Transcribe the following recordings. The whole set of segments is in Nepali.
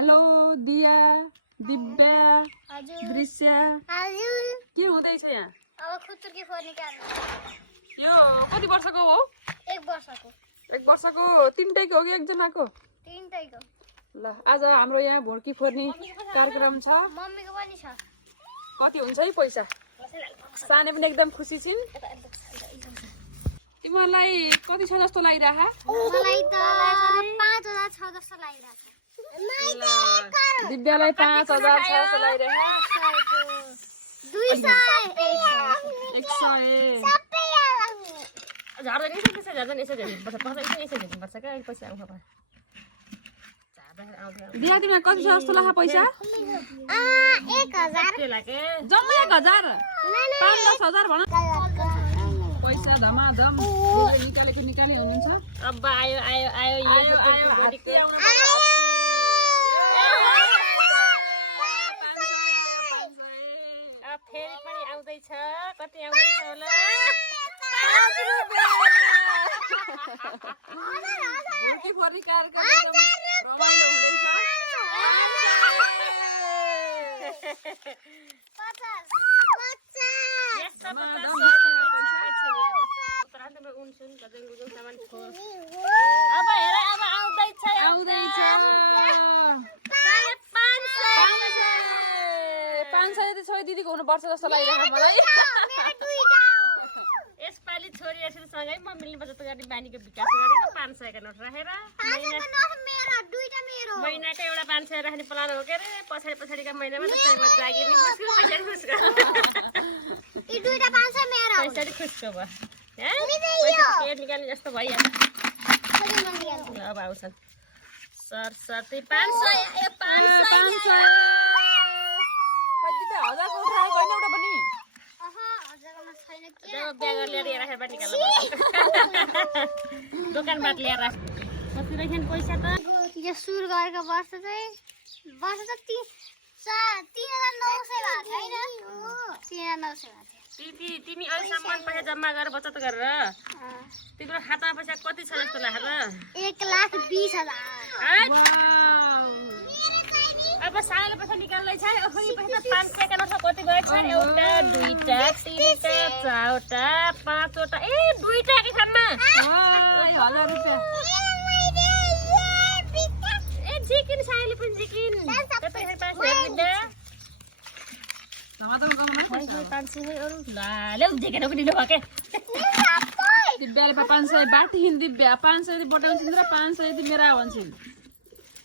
हेलो दिया दिव्या दृश्य के हुँदैछ यहाँ अब खुतुरकी फोन निकाल्नु यो कति वर्षको हो 1 वर्षको 1 वर्षको तीनटैको हो कि एकजनाको तीनटैको ल आज हाम्रो यहाँ भोर्की फोर्ने कार्यक्रम छ मम्मीको पनि छ कति हुन्छ है पैसा साने पनि एकदम खुसी छिन् तिमीलाई कति छ जस्तो लागिराखा मलाई त 5000 छ जस्तो लागिराछ दिव्यालाई 5000 छ जस्तो लागिराखा 200 झार्दैन यसो झार्दैन यसो झर्नुपर्छ यसो झर्नुपर्छ क्या पछि आउँछ दिया तिमीलाई कति छ जस्तो लाग्छ पैसा 1000 जम्मा 1000 5-10,000 भन पैसा धमाधम निकालेको निकाले हुनुहुन्छ अब आयो आयो आयो यो आयो बडीको अब फेरि पनि आउँदैछ कति आउँदैछ होला 5 रुपैयाँ भोर्की फोर्ने कार्यक्रम रमाइलो हुँदैछ 50 अब हेर अब आउँदैछ आउँदैछ 500 यति छोरी दिदीको हुनुपर्छ जस्तो लागिरहेको मलाई यसपालि छोरीहरूसँगै म मिल्नुपर्छ त गरी बानीको विकास गरेको 500 का नोट राखेर महिनाको एउटा 500 राख्ने प्लान हो के अरे पछाडिका महिनामा त त्यसमा जागिर नि खुसको पैसा नि खुसको यी दुईटा 500 मेरो पैसा नि खुसको भयो पैसा पेट निकाल्ने जस्तो भइहाल्छ अब आउँछन् सरस्वती 500 ए 500 कति त 1000 को उठाएको हैन एउटा पनि जब ब्यागर ल्याएर राखेर बाहिर निकाल्नु दोकानबाट ल्याएर कति रहेछन् पैसा त यो सुरु गरेको वर्ष त 3900 भएको हैन 3900 तिमी अहिलेसम्म पैसा जम्मा गरेर बचत गरेर तिम्रो खातामा पैसा कति छ जस्तो लाग्छ 1,20,000 अब सानो पैसा निकाल्दै छ अखै पैसा 500 का नोट कति भयो छ एउटा दुईटा तीनटा चारवटा पाँचवटा ए दुईटा के खाममा 1000 रुपैयाँ ए जिकिन साइले पनि जिकिन कतै 500 रुपैयाँ धमाधम गाउँमा 500 है अरु ला ल्याउ जिकेन पनि लो के दिव्याले 500 बाटिन् दिव्या 500 यति बटाउँछिन् र 500 यति मेरा भन्छिन्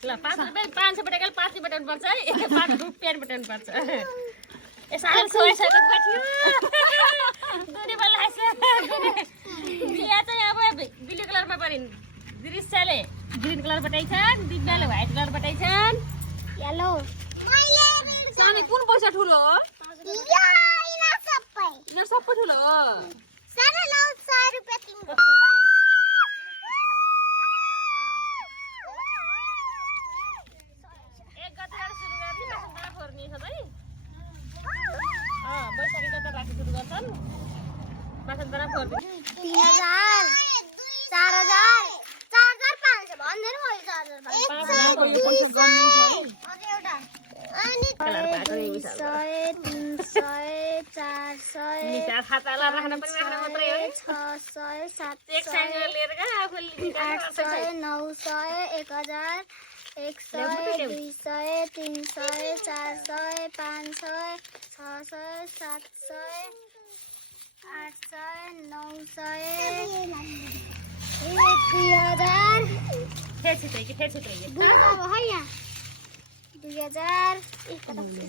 ल 500 बटाएकाले 5 बटाउनु पर्छ है 5 रुपैयाँ बटाउनु पर्छ ए साल 100 को बट्यो दुनी बल आइछ बिया चाहिँ अब ब्लू कलरमा परिन् दृश्यले ग्रीन कलर बटाइछन् दिव्याले व्हाइट कलर बटाइछन् येलो सानी कुन पैसा ठुलो हो यिना सबै ठुलो हो 900 रुपैयाँ तिम्रो बैशाखी कता राखी सुरु गर्छन् माछन्तरा फोर्ने 3000 4000 4500 भन्दैन मैले 4000 खातालाई राख्न पनि राख्न मात्रै हो 600 700 एक सँग लिएर गए आफूले 800 900 1000 100 200 300 400 500 600 700 800 900 2000 फेरि छिटै 2000 भयो यहाँ 2000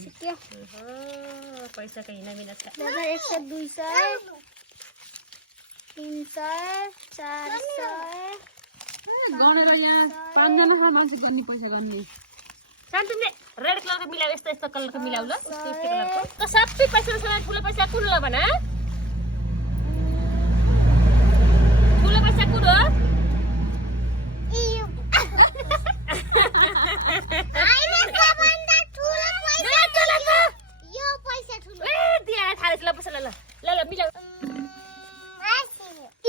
सिक्यो पैसा कहीँ नमिनत 2100 200 300 400 गर्नेलाई यहाँ 5 जनाको मान्छे गर्ने पैसा गर्ने शान्तुले रेड कलरको मिलाउ यस्तो कलरको मिलाउ ल कलरको त सबै पैसा ठुलो पैसा कुन ल भन ठुलो पैसा कुन हो मिलाउ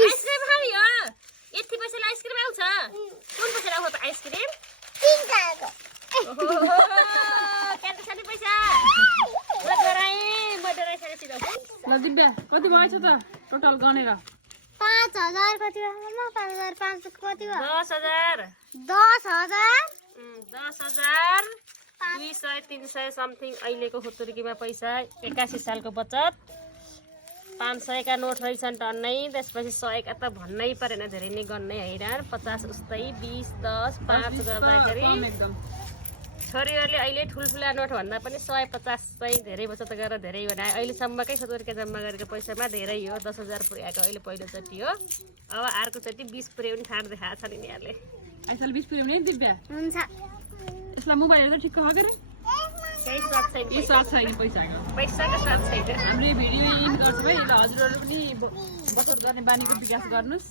आइसक्रिम खाने हो यति पैसाले आइसक्रिम आउँछ कुन पैसा आउँछ आइसक्रिम 300 को क्यान्ट सानी पैसा म डराएँ सिधै ल दिव्या कति भएछ त टोटल गनेर 5,000 कति भयो मम्मा 5,500 कति भयो 10,000 10,000 10,000 200 300 समथिङ अहिलेको खुतुर्कीमा पैसा 81 सालको बचत 500 का नोट रहेछन् टन्नै त्यसपछि 100 का त भन्नै परेन धेरै नै गर्नै हैरान 50 उस्तै 20 10 5 गर्दाखेरि एकदम छोरीहरूले अहिले ठुल्ठुला नोट भन्दा पनि 150 चाहिँ धेरै बचत गरेर धेरै बनाए अहिलेसम्मकै खुतुर्के जम्मा गरेको पैसामा धेरै हो 10,000 पुर्याएको अहिले पहिलोचोटि हो अब अर्कोचोटि 20 पुर्याउने ठाड देखाएको छ नि यिनीहरूले आइसाल 20 पुर्याउने दिव्या हुन्छ यसलाई मोबाइल त ठिक्क हो के रे केही स्वाद छैन के साथ छैन पैसाको पैसाको स्वाद छैन हाम्रो भिडियो यही गर्छ भाइ र हजुरहरू पनि बचत गर्ने बानीको विकास गर्नुहोस्